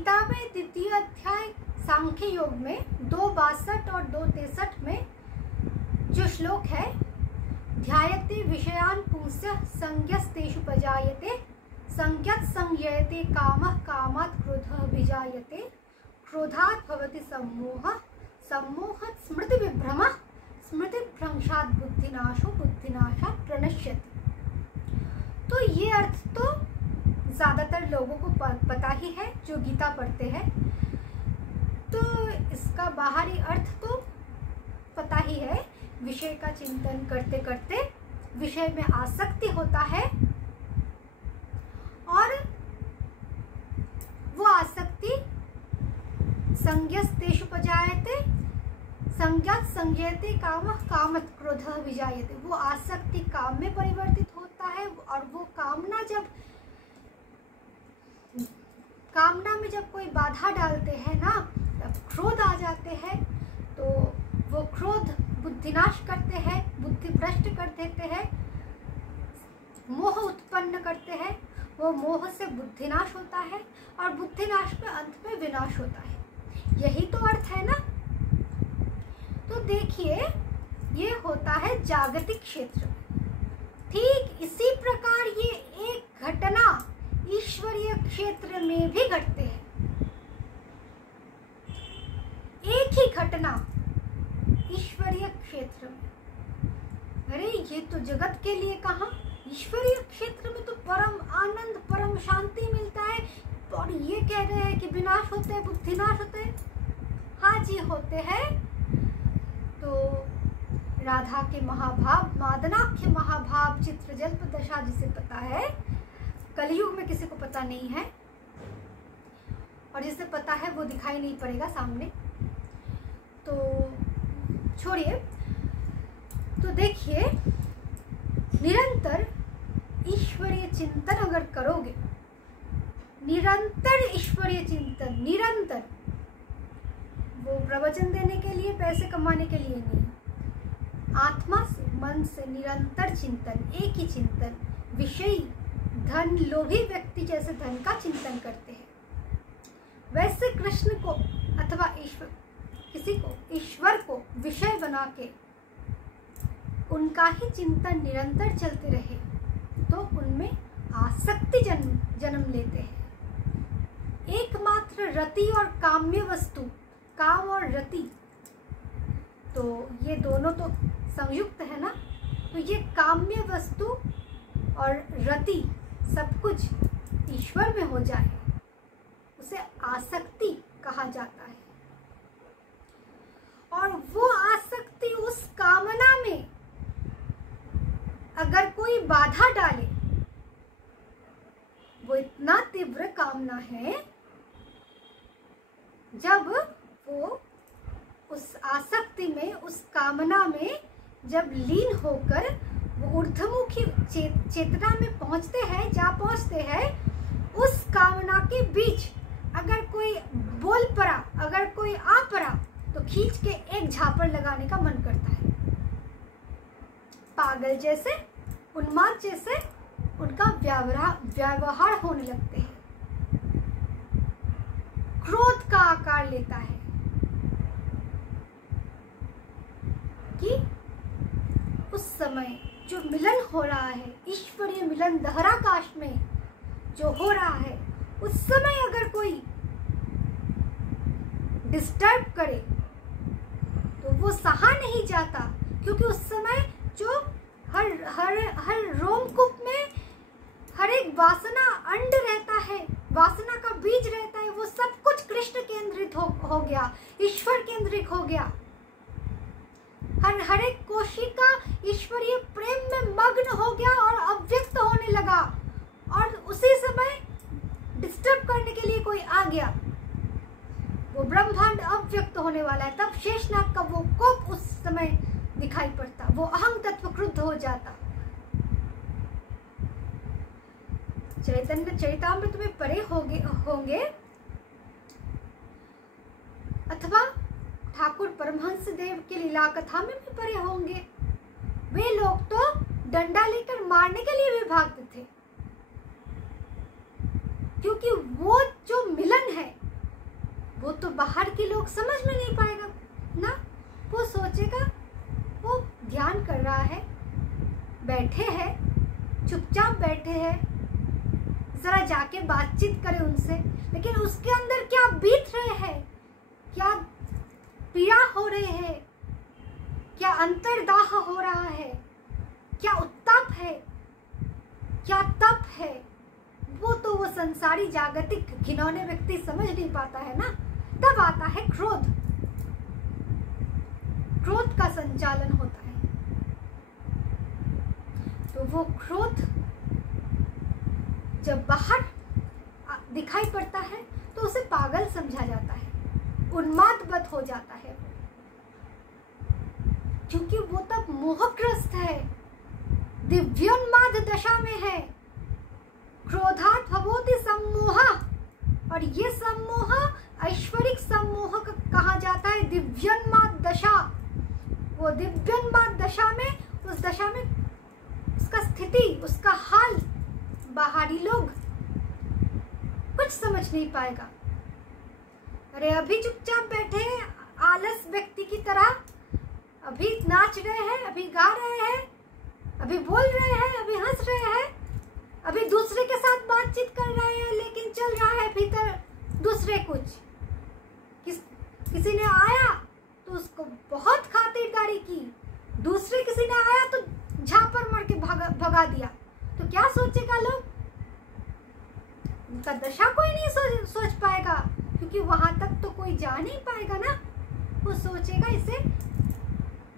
गीता में द्वितीय अध्याय सांख्य योग में 2:62 और 2:63 में जो श्लोक है, ध्यायते विषयान् पुंसः संज्ञस्तेषु पजायते, संज्ञत् संज्ञयते कामः, कामात् क्रोधः विजायते, क्रोधात् भवति सम्मोहः, सम्मोहात् स्मृतिविभ्रमः, स्मृतिभ्रंशात् बुद्धिनाशो, बुद्धिनाशात् प्रणश्यति। तो ये अर्थ तो ज़्यादातर लोगों को पता ही है जो गीता पढ़ते हैं, तो इसका बाहरी अर्थ तो पता ही है। विषय का चिंतन करते करते विषय में आसक्ति होता है और वो आसक्ति संज्ञस्तेषु पजायते, संज्ञात् संज्ञयते कामः, कामत् क्रोधः विजायते। वो आसक्ति काम में परिवर्तित होता है और वो कामना में जब कोई बाधा डालते हैं ना, तब क्रोध आ जाते हैं। तो वो क्रोध बुद्धिनाश करते हैं, बुद्धि भ्रष्ट कर देते हैं, मोह उत्पन्न करते हैं। वो मोह से बुद्धिनाश होता है और बुद्धिनाश में अंत में विनाश होता है। यही तो अर्थ है ना। तो देखिए, ये होता है जागतिक क्षेत्र में। ठीक इसी प्रकार ये एक घटना ईश्वरीय क्षेत्र में भी घटते हैं। एक ही घटना ईश्वरीय क्षेत्र में। अरे ये तो जगत के लिए कहा, ईश्वरीय क्षेत्र में तो परम आनंद, परम शांति मिलता है। और ये कह रहे हैं कि विनाश होते हैं, बुद्धिनाश होते हैं। हाँ जी, होते हैं। तो राधा के महाभाव, मादनाख्य महाभाव, चित्रजल्प दशा जिसे पता है, कलयुग में किसी को पता नहीं है, और जिसे पता है वो दिखाई नहीं पड़ेगा सामने। तो छोड़िए। तो देखिए, निरंतर ईश्वरीय चिंतन अगर करोगे, निरंतर ईश्वरीय चिंतन, निरंतर, वो प्रवचन देने के लिए, पैसे कमाने के लिए नहीं, आत्मा से, मन से निरंतर चिंतन, एक ही चिंतन। विषयी धन लोभी व्यक्ति जैसे धन का चिंतन करते हैं, वैसे कृष्ण को अथवा ईश्वर, किसी को, ईश्वर को विषय बना के उनका ही चिंतन निरंतर चलते रहे, तो उनमें आसक्ति जन्म लेते हैं। एकमात्र रति और काम्य वस्तु, काम और रति, तो ये दोनों तो संयुक्त है ना। तो ये काम्य वस्तु और रति सब कुछ ईश्वर में हो जाए, उसे आसक्ति कहा जाता है। और वो आसक्ति, उस कामना में अगर कोई बाधा डाले, वो इतना तीव्र कामना है, जब वो उस आसक्ति में, उस कामना में जब लीन होकर वो ऊर्ध्वमुखी चेतना में पहुंचते हैं, जा पहुंचते हैं, उस कामना के बीच अगर कोई बोल पड़ा, अगर कोई आ पड़ा, तो खींच के एक झापड़ लगाने का मन करता है। पागल जैसे, उन्माद जैसे उनका व्यवहार होने लगते हैं। क्रोध का आकार लेता है कि उस समय जो मिलन हो रहा है, ईश्वरीय मिलन दहराकाश में जो हो रहा है, उस समय अगर कोई डिस्टर्ब करे तो वो सहा नहीं जाता, क्योंकि उस समय जो हर रोमकूप में हर एक वासना अंड रहता है, वासना का बीज रहता है, वो सब कुछ कृष्ण केंद्रित हो गया, ईश्वर केंद्रित हो गया। हर एक कोशिका ईश्वरीय प्रेम में मग्न हो गया और अव्यक्त होने लगा। और उसी समय डिस्टर्ब करने के लिए कोई आ गया, वो ब्रह्मांड अव्यक्त होने वाला है। तब शेषनाग का वो कोप उस समय दिखाई पड़ता, वो अहं तत्व क्रुद्ध हो जाता। चैतन्य चरितामृत में पढ़े होंगे अथवा ठाकुर परमहंस देव की लीला कथा में भी पढ़े होंगे। वे लोग तो डंडा लेकर मारने के लिए भी भागते थे, क्योंकि वो जो मिलन है, तो बाहर के लोग समझ में नहीं पाएगा ना। वो सोचेगा वो ध्यान कर रहा है, बैठे हैं, चुपचाप बैठे हैं, जरा जाके बातचीत करें उनसे। लेकिन उसके अंदर क्या बीत रहे हैं, क्या पीड़ा हो रहे हैं, क्या अंतर्दाह हो रहा है, क्या उत्ताप है, क्या तप है, वो तो वो संसारी जागतिक घिनौने व्यक्ति समझ नहीं पाता है ना। तब आता है क्रोध। क्रोध का संचालन होता है। तो वो क्रोध जब बाहर दिखाई पड़ता है तो उसे पागल समझा जाता है, उन्माद हो जाता है, क्योंकि वो तब मोहग्रस्त है, दिव्योन्माद दशा में है। क्रोधात् भवति सम्मोह, और ये सम्मोह ऐश्वरिक सम्मोह कहा जाता है, दिव्योन्माद दशा। वो दिव्योन्माद दशा में, उस दशा में उसका स्थिति, उसका हाल बाहरी लोग कुछ समझ नहीं पाएगा। अरे अभी चुपचाप बैठे हैं आलस व्यक्ति की तरह, अभी नाच रहे हैं, अभी गा रहे हैं, अभी बोल रहे हैं, अभी हंस रहे हैं, अभी दूसरे के साथ बातचीत कर रहे हैं, लेकिन चल रहा है भीतर दूसरे कुछ। किसी ने आया तो उसको बहुत खातिरदारी की, दूसरे किसी ने आया तो झापर मार के भगा दिया। तो क्या सोचेगा लोग? उनका दशा कोई नहीं सोच पाएगा, क्योंकि वहां तक तो कोई जा नहीं पाएगा ना। वो सोचेगा इसे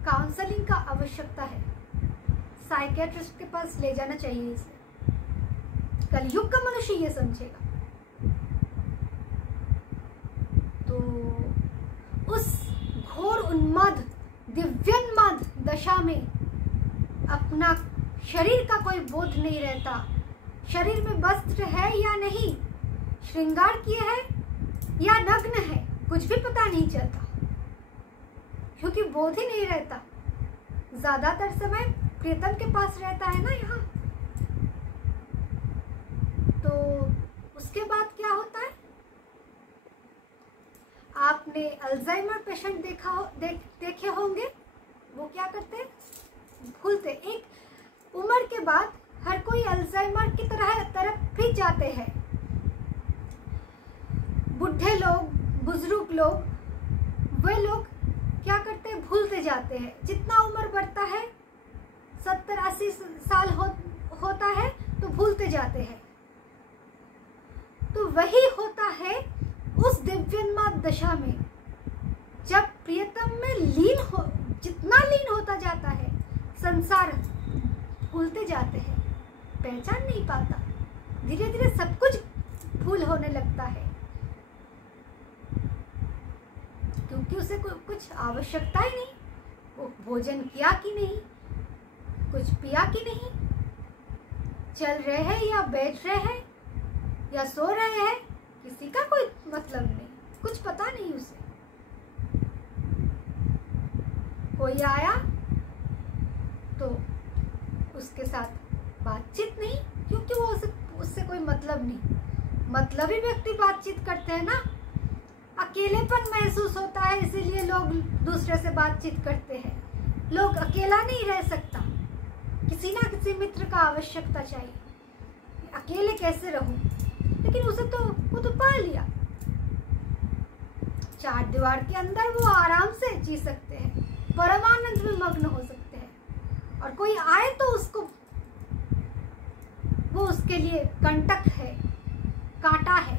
काउंसलिंग का आवश्यकता है, साइकियाट्रिस्ट के पास ले जाना चाहिए इसे। कलयुग का मनुष्य ये समझेगा। तो उस घोर उन्माद, दिव्योन्माद दशा में अपना शरीर का कोई बोध नहीं रहता। शरीर में वस्त्र है या नहीं, श्रृंगार किए है या नग्न है, कुछ भी पता नहीं चलता, क्योंकि बोध ही नहीं रहता। ज्यादातर समय प्रियतम के पास रहता है ना यहाँ। तो उसके बाद क्या होता है? आपने अल्जाइमर पेशेंट देखे होंगे। वो क्या करते हैं? भूलते। एक उम्र के बाद हर कोई अल्जाइमर की तरफ भी जाते हैं। बुढ़े लोग, बुजुर्ग लोग, वे लोग क्या करते हैं? भूलते जाते हैं। जितना उम्र बढ़ता है, 70-80 साल होता है तो भूलते जाते हैं। तो वही होता है उस दिव्योन्माद दशा में, जब प्रियतम में जितना लीन होता जाता है, संसार भूलते जाते हैं, पहचान नहीं पाता। धीरे धीरे सब कुछ भूल होने लगता है, क्योंकि उसे कुछ आवश्यकता ही नहीं। वो भोजन किया कि नहीं, कुछ पिया कि नहीं, चल रहे हैं या बैठ रहे हैं या सो रहे हैं, किसी का कोई मतलब नहीं, कुछ पता नहीं उसे। कोई आया तो उसके साथ बातचीत नहीं, क्योंकि वो उससे कोई मतलब नहीं। मतलबी व्यक्ति बातचीत करते हैं ना। अकेलेपन महसूस होता है, इसीलिए लोग दूसरे से बातचीत करते हैं। लोग अकेला नहीं रह सकता, किसी ना किसी मित्र का आवश्यकता चाहिए। अकेले कैसे रहूं? लेकिन उसे तो वो तो पा लिया। चार दीवार के अंदर वो आराम से जी सकते हैं, परमानंद में मग्न हो सकते हैं। और कोई आए तो वो उसके लिए कंटक है, कांटा है,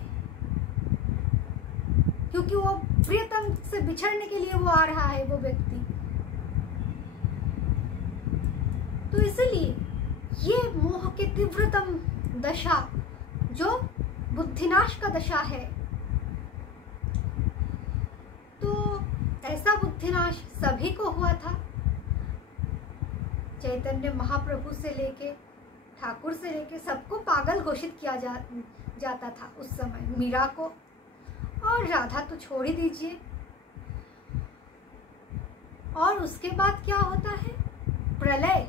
क्योंकि वो प्रियतम से बिछड़ने के लिए वो आ रहा है, वो व्यक्ति। तो इसलिए ये मोह की तीव्रतम दशा, जो बुद्धिनाश का दशा है, तो ऐसा बुद्धिनाश सभी को हुआ था। चैतन्य महाप्रभु से लेके ठाकुर से लेके सबको पागल घोषित किया जाता था उस समय। मीरा को और राधा तो छोड़ ही दीजिए। और उसके बाद क्या होता है? प्रलय।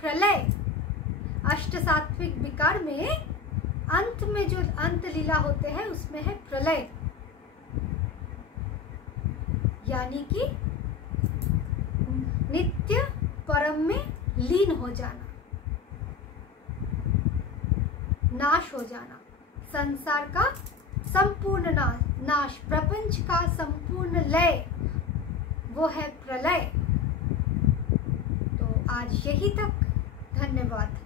प्रलय अष्ट सात्विक विकार में अंत में जो अंत लीला होते हैं उसमें है प्रलय, यानी कि नित्य परम में लीन हो जाना, नाश हो जाना, संसार का संपूर्ण नाश, प्रपंच का संपूर्ण लय, वो है प्रलय। तो आज यही तक, धन्यवाद।